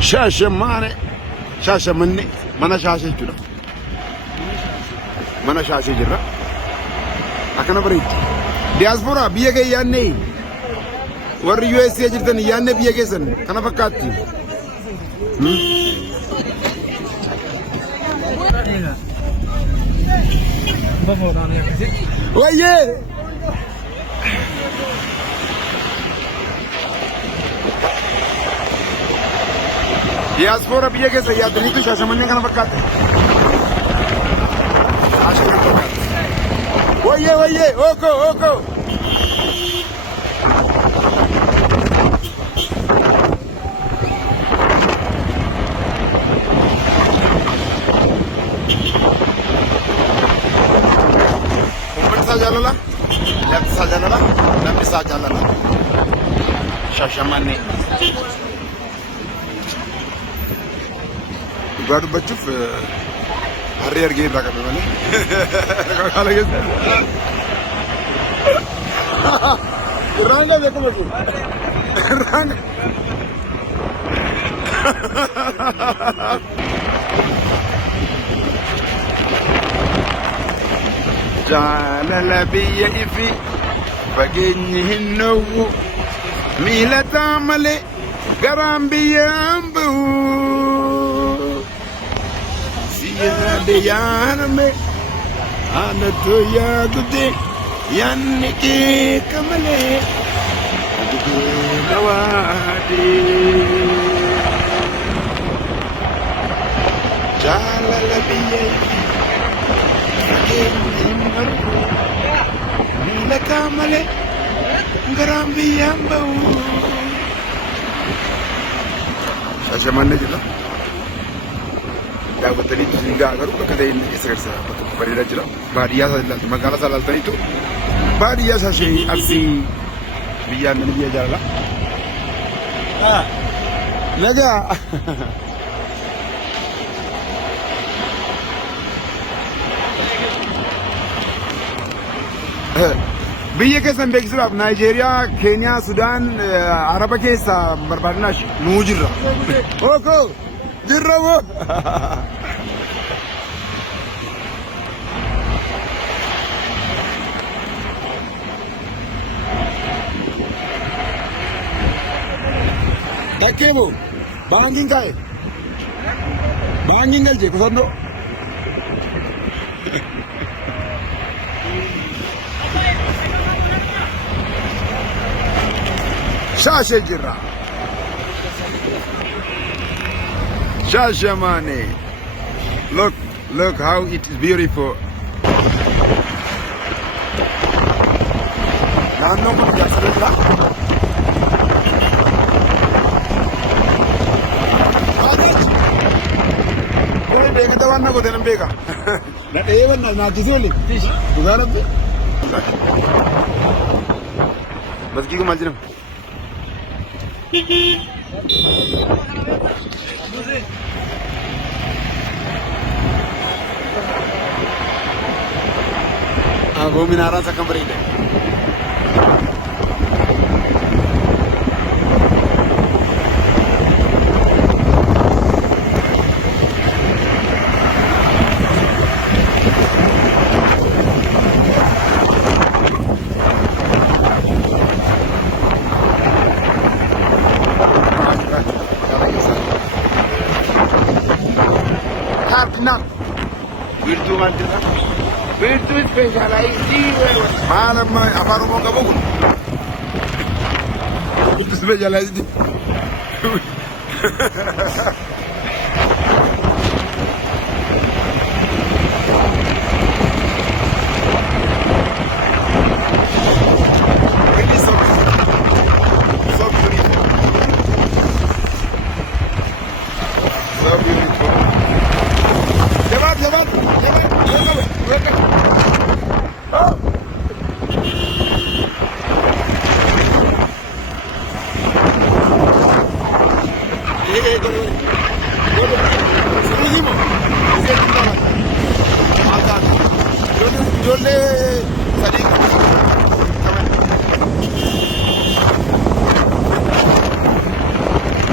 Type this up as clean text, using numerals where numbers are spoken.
Shashamane. Shashamane. Mana shashe jira. Mana shashe jira. Akana bareed. Diaspora biya ke yanne. War USA jirtan yanne biya ke san. Kana fakkaatti. Oye. Diaspora biya ke sa yadni to Shashamane kana fakkaatti. Oye, oye, oko, oko. Sajalala, left sajalala, left sajalala. Shashamane. Gadu bachuf hari harga berapa mana? Kalau gitu. Rangga beku beku. Rangga. Jalala biya ifi baginyi nuwu mila tamale garam biyambu siya de yarme anato yagude yannike kamale aduge nawadi jalala biya ifi Mila kamale ngarambi yambau Shashamane jila ya batani tu singa agaru kakade ini sekarsa betul parida jila badia sa magala sa laltani tu badia sa shei arsi biya nani biya jala laga Biya ke san bekisir ab Nigeria, Kenya, Sudan, Arab ke sa barbadnash nujira. Oko, jirra wo. Takebo, banging kai. Banging alje kusando. Shashajira. Shashamane. Look how it is beautiful. Nano ko jasra. Koi bega dawanna ko denan bega. Na ewan na jizoli. Dugana be. Bas ki ko manjina. Aku minara sakam beride. Nah, virtu mantina, virtu specialized. Malam apa rumah kamu? Virtu specialized.